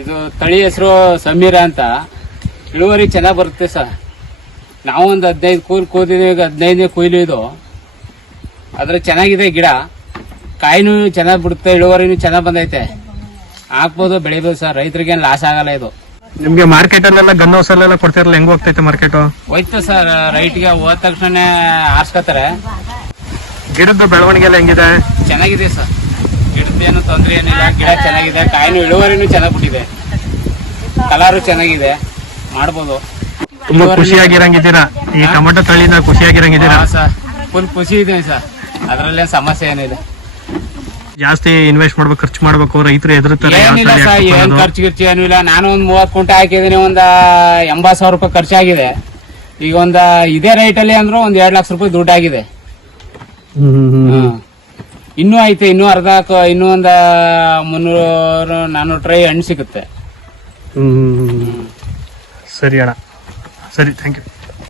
ಇದು ತಳಿ ಹೆಸರು ಸಮೀರ ಅಂತ. ಇಳುವರಿ ಚೆನ್ನಾಗಿ ಬರುತ್ತೆ ಸರ್. ನಾವು ಒಂದು 15 ಕೂಲ್ ಕೂದಿದ್ದೀವಿ, ಈಗ 15ನೇ ಕೊಯ್ಲು ಇದು. ಆದ್ರೆ ಚೆನ್ನಾಗಿದೆ ಗಿಡ, ಕಾಯಿನೂ ಚೆನ್ನಾಗಿ ಬಿಡುತ್ತೆ, ಇಳುವರಿನೂ ಚೆನ್ನಾಗಿ ಬಂದೈತೆ. ಹಾಕ್ಬೋದು, ಬೆಳಿಬೋದು ಸರ್. ರೈತರಿಗೆ ಲಾಸ್ ಆಗಲ್ಲ ಇದು. ನಿಮ್ಗೆ ಮಾರ್ಕೆಟ್ ಅಲ್ಲೆಲ್ಲ ಗನ್ ಹೌಸ್ ಅಲ್ಲೆಲ್ಲ ಕೊಡ್ತಿರಲ್ಲ, ಹೆಂಗ್ ಹೋಗ್ತೈತೆ ಮಾರ್ಕೆಟ್? ಹೋಯ್ತು ಸರ್, ರೈಟ್ಗೆ ಹೋದ ತಕ್ಷಣ ಆರ್ಸ್ಕೊತಾರೆ. ಗಿಡದ ಬೆಳವಣಿಗೆ ಎಲ್ಲ ಹೆಂಗಿದೆ? ಚೆನ್ನಾಗಿದೆ ಸರ್, ಗಿಡದ್ದೇನು ತೊಂದರೆ ಏನಿಲ್ಲ. ಗಿಡ ಚೆನ್ನಾಗಿದೆ, ಕಾಯಿನೂ ಇಳುವರಿನೂ ಚೆನ್ನಾಗಿ ಬಿಟ್ಟಿದೆ, ಕಲರು ಚೆನ್ನಾಗಿದೆ, ಮಾಡ್ಬೋದು. ತುಂಬಾ ಖುಷಿಯಾಗಿರಂಗಿದ್ದೀರಾ ಈ ಟೊಮೆಟೊ ತಳಿನ? ಖುಷಿಯಾಗಿರಂಗಿದ್ದೀರಾ ಸರ್? ಫುಲ್ ಖುಷಿ ಇದೆ ಸರ್, ಅದ್ರಲ್ಲೇ ಸಮಸ್ಯೆ ಏನಿದೆ. ಜಾಸ್ತಿ ಇನ್ವೆಸ್ಟ್ ಮಾಡ್ಬೇಕು, ಖರ್ಚು ಮಾಡ್ಬೇಕು, ರೈತರು ಹೆದರ್ತಾರೆ. ಏನಿಲ್ಲ ಸರ್, ಏನ್ ಖರ್ಚು ಏನು ಇಲ್ಲ. ನಾನು ಒಂದ್ 30 ಕುಂಟೆ ಹಾಕಿದೀನಿ, ಒಂದ್ 80,000 ರೂಪಾಯಿ ಖರ್ಚಾಗಿದೆ. ಈಗ ಇದೇ ರೇಟ್ ಅಲ್ಲಿ ಅಂದ್ರೆ ಒಂದ್ 2 ಲಕ್ಷ ರೂಪಾಯಿ ದುಡ್ಡಾಗಿದೆ. ಇನ್ನೂ ಐತೆ, ಇನ್ನೂ ಇನ್ನೂ ಒಂದ್ 300-400 ಟ್ರೈ ಹಣ್ಣು ಸಿಗುತ್ತೆ. ಸರಿ ಅಣ್ಣ, ಸರಿ, ಥ್ಯಾಂಕ್ ಯು.